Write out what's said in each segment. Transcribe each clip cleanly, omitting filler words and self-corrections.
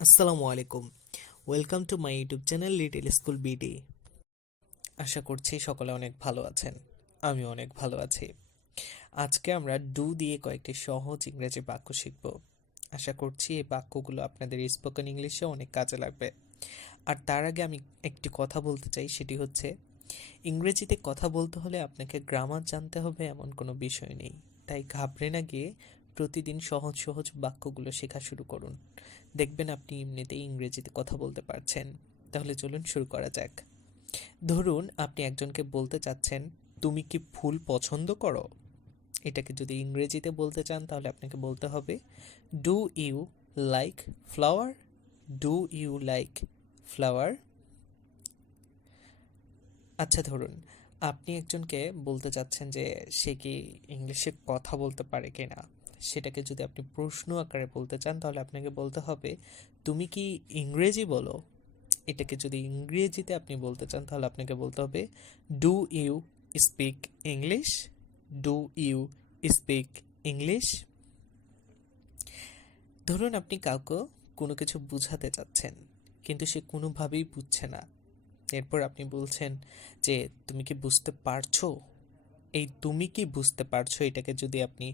আসসালামু আলাইকুম। Welcome to my YouTube channel Little School BD. আশা করছি সকলে অনেক ভালো আছেন। আমি অনেক ভালো আছি। আজকে আমরা ডু দিয়ে কয়েকটি সহজ ইংরেজি বাক্য শিখব। আশা করছি এই বাক্যগুলো আপনাদের স্পোকেন ইংলিশে অনেক কাজে লাগবে। আর তার আগে আমি একটি কথা বলতে চাই, সেটি হচ্ছে ইংরেজিতে কথা বলতে হলে আপনাকে গ্রামার জানতে হবে এমন কোনো বিষয় নেই। তাই ঘাবড়ে না গিয়ে প্রতিদিন সহজ সহজ বাক্যগুলো শেখা শুরু করুন। দেখবেন আপনি এমনিতেই ইংরেজিতে কথা বলতে পারছেন। তাহলে চলুন শুরু করা যাক। ধরুন আপনি একজনকে বলতে চাচ্ছেন, তুমি কি ফুল পছন্দ করো? এটাকে যদি ইংরেজিতে বলতে চান তাহলে আপনাকে বলতে হবে, do you like flower? Do you like flower? আচ্ছা, ধরুন আপনি একজনকে বলতে চাচ্ছেন যে সে কি ইংলিশে কথা বলতে পারে কিনা, সেটাকে যদি আপনি প্রশ্ন আকারে বলতে চান তাহলে আপনাকে বলতে হবে, তুমি কি ইংরেজি বলো? এটাকে যদি ইংরেজিতে আপনি বলতে চান তাহলে আপনাকে বলতে হবে, do you speak English? Do you speak English? ধরুন আপনি কাউকে কোনো কিছু বোঝাতে চাচ্ছেন, কিন্তু সে কোনোভাবেই বুঝছে না। এরপর আপনি বলছেন যে তুমি কি বুঝতে পারছো? এই তুমি কি বুঝতে পারছো এটাকে যদি আপনি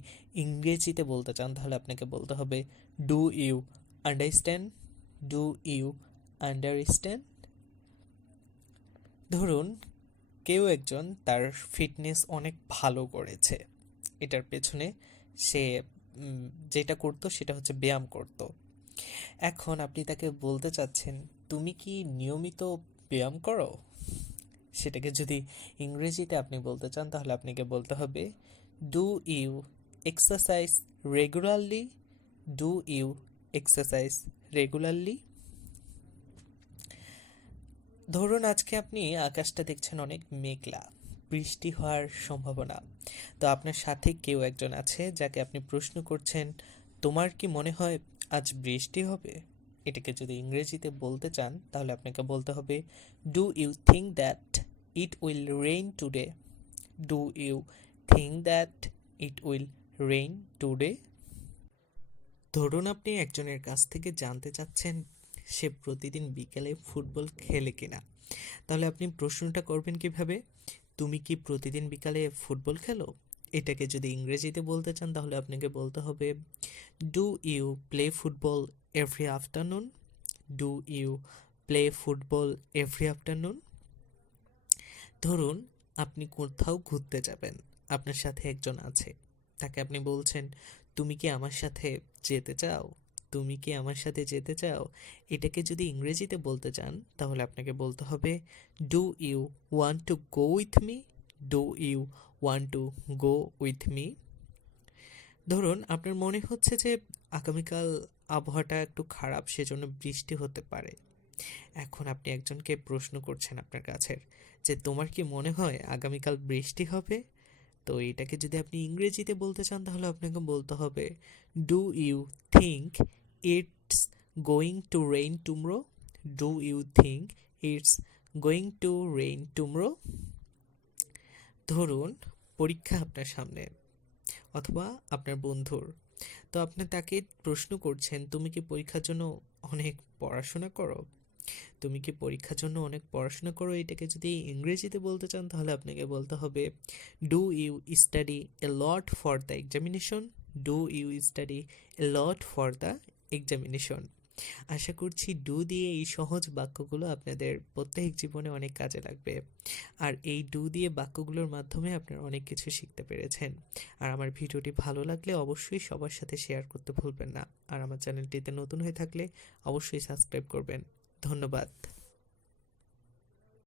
ইংরেজিতে বলতে চান তাহলে আপনাকে বলতে হবে, do you understand? Do you understand? ধরুন কেউ একজন তার ফিটনেস অনেক ভালো করেছে। এটার পেছনে সে যেটা করতো সেটা হচ্ছে ব্যায়াম করতো। এখন আপনি তাকে বলতে চাচ্ছেন, তুমি কি নিয়মিত ব্যায়াম করো? সেটাকে যদি ইংরেজিতে আপনি বলতে চান তাহলে আপনাকে বলতে হবে, do you exercise regularly? Do you exercise regularly? ধরুন আজকে আপনি আকাশটা দেখছেন অনেক মেঘলা, বৃষ্টি হওয়ার সম্ভাবনা। তো আপনার সাথে কেউ একজন আছে যাকে আপনি প্রশ্ন করছেন, তোমার কি মনে হয় আজ বৃষ্টি হবে? এটাকে যদি ইংরেজিতে বলতে চান তাহলে আপনাকে বলতে হবে, do you think that it will rain today? Do you think that it will rain today? ধরুন আপনি একজনের কাছ থেকে জানতে চাচ্ছেন সে প্রতিদিন বিকেলে ফুটবল খেলে কিনা। তাহলে আপনি প্রশ্নটা করবেন কিভাবে, তুমি কি প্রতিদিন বিকালে ফুটবল খেলো? এটাকে যদি ইংরেজিতে বলতে চান তাহলে আপনাকে বলতে হবে, do you play football every afternoon? Do you play football every afternoon? ধরুন আপনি কোথাও ঘুরতে যাবেন, আপনার সাথে একজন আছে, তাকে আপনি বলছেন, তুমি কি আমার সাথে যেতে চাও? তুমি কি আমার সাথে যেতে চাও? এটাকে যদি ইংরেজিতে বলতে চান তাহলে আপনাকে বলতে হবে, do you want to go with me? Do you want to go with me? ধরুন আপনার মনে হচ্ছে যে আগামীকাল আবহাওয়াটা একটু খারাপ, সেজন্য বৃষ্টি হতে পারে। এখন আপনি একজনকে প্রশ্ন করছেন আপনার কাছের, যে তোমার কি মনে হয় আগামীকাল বৃষ্টি হবে? তো এটাকে যদি আপনি ইংরেজিতে বলতে চান তাহলে আপনাকে বলতে হবে, do you think it's going to rain tomorrow? Do you think it's going to rain tomorrow? ধরুন পরীক্ষা আপনার সামনে, অথবা আপনার বন্ধুর। তো আপনি তাকে প্রশ্ন করছেন, তুমি কি পরীক্ষার জন্য অনেক পড়াশোনা করো? তুমি কি পরীক্ষার জন্য অনেক পড়াশোনা করো? এটাকে যদি ইংরেজিতে বলতে চান তাহলে আপনাকে বলতে হবে, do you study a lot for the examination? Do you study a lot for the examination? আশা করছি ডু দিয়ে এই সহজ বাক্যগুলো আপনাদের প্রত্যেক জীবনে অনেক কাজে লাগবে। আর এই ডু দিয়ে বাক্যগুলোর মাধ্যমে আপনারা অনেক কিছু শিখতে পেরেছেন। আর আমার ভিডিওটি ভালো লাগলে অবশ্যই সবার সাথে শেয়ার করতে ভুলবেন না। আর আমার চ্যানেলটিতে নতুন হয়ে থাকলে অবশ্যই সাবস্ক্রাইব করবেন। ধন্যবাদ।